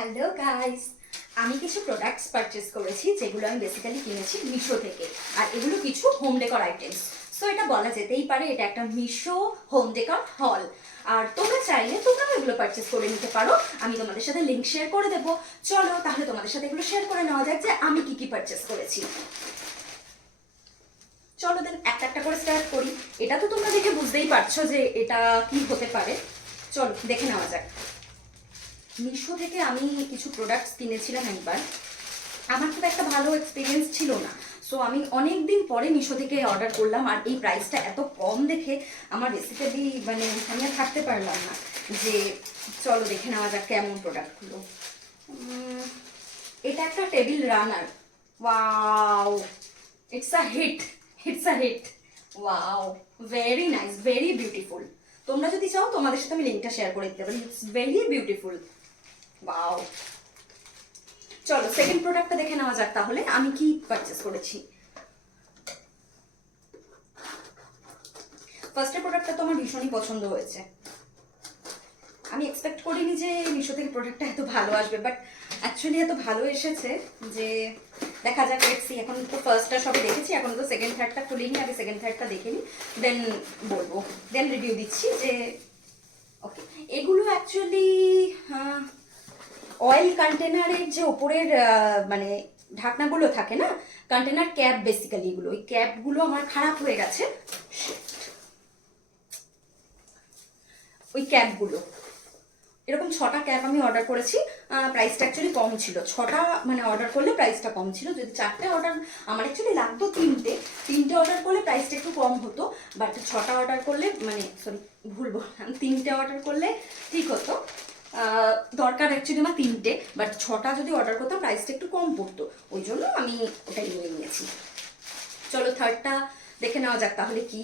Hello guys, আমি কিছু products purchase করেছি যেগুলো আমি বেসিক্যালি কিনেছি মিশো থেকে। আর এগুলো কিছু হোম ডেকর আইটেমস। সো এটা বলা যেতেই পারে এটা একটা মিশো হোম ডেকর হল। আর তোমরা চাইলে তোমরাও এগুলো পারচেস করে নিতে পারো। আমি তোমাদের সাথে লিংক শেয়ার করে দেবো। চলো তাহলে তোমাদের সাথে এগুলো শেয়ার করে নেওয়া যাক যে আমি কি কি পারচেস করেছি। চলো দেন একটা একটা করে স্টার্ট করি। এটা তো তোমরা দেখে বুঝতেই পারছো যে এটা কি হতে পারে। চলো দেখে নেওয়া যাক। মিশো থেকে আমি কিছু প্রোডাক্টস কিনেছিলাম একবার। আমার খুব একটা ভালো এক্সপিরিয়েন্স ছিল না। সো আমি অনেক দিন পরে মিশো থেকে অর্ডার করলাম, আর এই প্রাইসটা এত কম দেখে আমার বেসিক্যালি আমি আর থাকতে পারলাম না যে চলো দেখে নেওয়া যাক কেমন প্রোডাক্টগুলো। এটা একটা table runner. Wow, it's a hit, it's a hit. Wow, very nice, very beautiful. তোমরা যদি চাও তোমাদের সাথে আমি লিঙ্কটা শেয়ার করে দিতে পারি। It's very beautiful. ওয়াও, চলো সেকেন্ড প্রোডাক্টটা দেখে নেওয়া যাক তাহলে আমি কি পারচেস করেছি। ফার্স্টের প্রোডাক্টটা তো আমার ভীষণই পছন্দ হয়েছে। আমি এক্সপেক্ট করিনি যে মিশো থেকে প্রোডাক্টটা এত ভালো আসবে, বাট অ্যাকচুয়ালি এত ভালো এসেছে যে দেখা যাক। দেখছি, এখন তো ফার্স্টটা সবে দেখেছি, এখন তো সেকেন্ড থার্ডটা খুলিনি। আগে সেকেন্ড থার্ডটা দেখে নিই, দেন বলবো, দেন রিভিউ দিচ্ছি যে ওকে। এগুলো অ্যাকচুয়ালি অয়েল কন্টেনারের যে ওপরের মানে ঢাকনাগুলো থাকে না, কন্টেনার ক্যাপ বেসিক্যালি এগুলো, ওই ক্যাপগুলো আমার খারাপ হয়ে গেছে। ওই ক্যাপগুলো এরকম 6টা ক্যাপ আমি অর্ডার করেছি। প্রাইসটা অ্যাকচুয়ালি কম ছিল। 6টা মানে অর্ডার করলে প্রাইসটা কম ছিল। যদি 4টে অর্ডার, আমার অ্যাকচুয়ালি লাগতো 3টে অর্ডার করলে প্রাইসটা একটু কম হতো। বাট 6টা অর্ডার করলে সরি ভুল বললাম, 3টে অর্ডার করলে ঠিক হতো। দরকার অ্যাকচুয়ালি আমার 3টে, বাট 6টা যদি অর্ডার করতাম প্রাইসটা একটু কম পড়তো, ওই জন্য আমি ওটাই নিয়ে নিয়েছি। চলো থার্ডটা দেখে নেওয়া যাক তাহলে কি।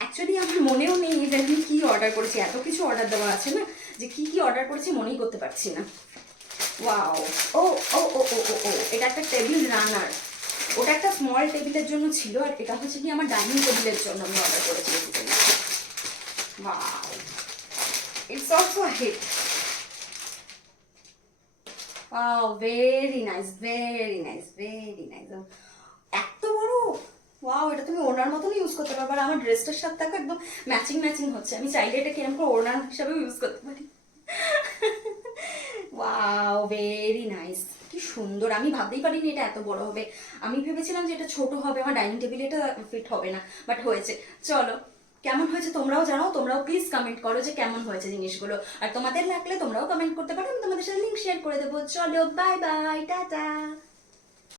অ্যাকচুয়ালি আমার মনেও নেই যে আমি কী অর্ডার করেছি, এত কিছু অর্ডার দেওয়া আছে না যে কি কি অর্ডার করেছি মনেই করতে পারছি না। ওয়াও, ও ও ও ও ও ও এটা একটা টেবিল রানার। ওটা একটা স্মল টেবিলের জন্য ছিল, আর এটা হচ্ছে কি আমার ডাইনিং টেবিলের জন্য আমি অর্ডার করেছি। Wow, it's also a hit. Wow, very nice, very nice, very nice. এত বড়! ওয়াও, এটা তুমি ওড়নার মতন ইউজ করতে পারবে। আর আমার ড্রেসটার সাথে দেখো একদম ম্যাচিং ম্যাচিং হচ্ছে। আমি চাইলে এটা কিরকম করে ওড়না হিসাবে ইউজ করতে পারি। Wow, very nice. কি সুন্দর! আমি ভাবতেই পারিনি এটা এত বড় হবে। আমি ভেবেছিলাম যে এটা ছোট হবে, আমার ডাইনিং টেবিলে এটা ফিট হবে না, বাট হয়েছে। চলো কেমন হয়েছে তোমরাও জানাও। তোমরাও প্লিজ কমেন্ট করো যে কেমন হয়েছে জিনিসগুলো। আর তোমাদের লাগলে তোমরাও কমেন্ট করতে পারো, আমি তোমাদের সাথে লিঙ্ক শেয়ার করে দেবো। চলো বাই বাই, টাটা।